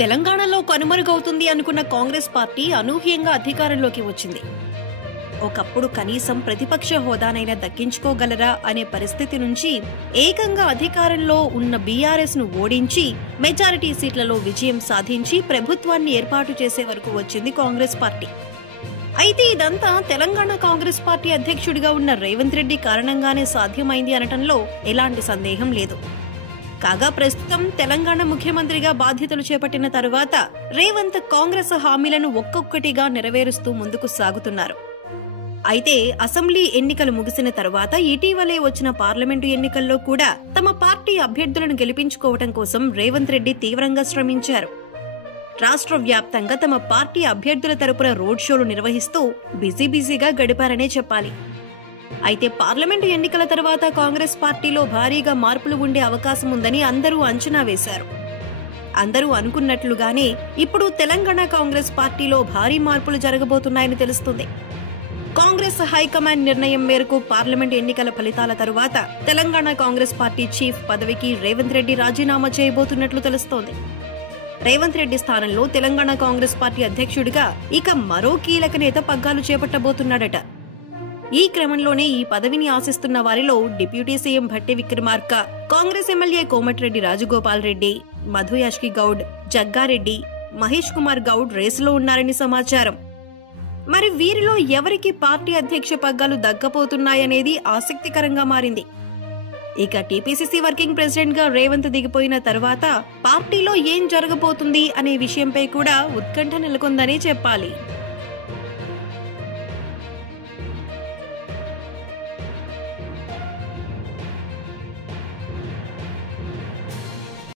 తెలంగాణలో కనుమరుగవుతుంది అనుకున్న కాంగ్రెస్ పార్టీ అనూహ్యంగా అధికారంలోకి వచ్చింది. ఒకప్పుడు కనీసం ప్రతిపక్ష హోదానైనా దక్కించుకోగలరా అనే పరిస్థితి నుంచి ఏకంగా అధికారంలో ఉన్న బీఆర్ఎస్ ను ఓడించి మెజారిటీ సీట్లలో విజయం సాధించి ప్రభుత్వాన్ని ఏర్పాటు చేసే వరకు వచ్చింది కాంగ్రెస్ పార్టీ. అయితే ఇదంతా తెలంగాణ కాంగ్రెస్ పార్టీ అధ్యక్షుడిగా ఉన్న రేవంత్ రెడ్డి కారణంగానే సాధ్యమైంది అనటంలో ఎలాంటి సందేహం లేదు. కాగా ప్రస్తుతం తెలంగాణ ముఖ్యమంత్రిగా బాధ్యతలు చేపట్టిన తరువాత రేవంత్ కాంగ్రెస్ హామీలను ఒక్కొక్కటిగా నెరవేరుస్తూ ముందుకు సాగుతున్నారు. అయితే అసెంబ్లీ ఎన్నికలు ముగిసిన తరువాత ఇటీవలే వచ్చిన పార్లమెంటు ఎన్నికల్లో కూడా తమ పార్టీ అభ్యర్థులను గెలిపించుకోవడం కోసం రేవంత్ రెడ్డి తీవ్రంగా శ్రమించారు. రాష్ట్ర వ్యాప్తంగా తమ పార్టీ అభ్యర్థుల తరపున రోడ్ షోలు నిర్వహిస్తూ బిజీగా గడిపారనే చెప్పాలి. అయితే పార్లమెంటు ఎన్నికల తర్వాత కాంగ్రెస్ పార్టీలో భారీగా మార్పులు ఉండే అవకాశం ఉందని అందరూ అంచనా వేశారు. అందరూ అనుకున్నట్లుగానే ఇప్పుడు తెలంగాణ కాంగ్రెస్ పార్టీలో భారీ మార్పులు జరగబోతున్నాయని తెలుస్తుంది. కాంగ్రెస్ హైకమాండ్ నిర్ణయం మేరకు పార్లమెంట్ ఎన్నికల ఫలితాల తరువాత తెలంగాణ కాంగ్రెస్ పార్టీ చీఫ్ పదవికి రేవంత్ రెడ్డి రాజీనామా చేయబోతున్నట్లు తెలుస్తోంది. రేవంత్ రెడ్డి స్థానంలో తెలంగాణ కాంగ్రెస్ పార్టీ అధ్యక్షుడిగా ఇక మరో కీలక నేత పగ్గాలు చేపట్టబోతున్నాడట. ఈ క్రమంలోనే ఈ పదవిని ఆశిస్తున్న వారిలో deputy CM Bhatti Vikramarka, Congress MLA Komatireddy Rajagopal Reddy, Madhu Yaskhi Goud, Jaggareddy, Mahesh Kumar Goud రేసులో ఉన్నారని సమాచారం. మరి వీరిలో ఎవరికి పార్టీ అధ్యక్ష పగ్గాలు దక్కపోతున్నాయనేది ఆసక్తికరంగా మారింది. ఇక టీపీసీసీ వర్కింగ్ ప్రెసిడెంట్ గా రేవంత్ దిగిపోయిన తర్వాత పార్టీలో ఏం జరగబోతుంది అనే విషయంపై కూడా ఉత్కంఠ నెలకొందనే చెప్పాలి.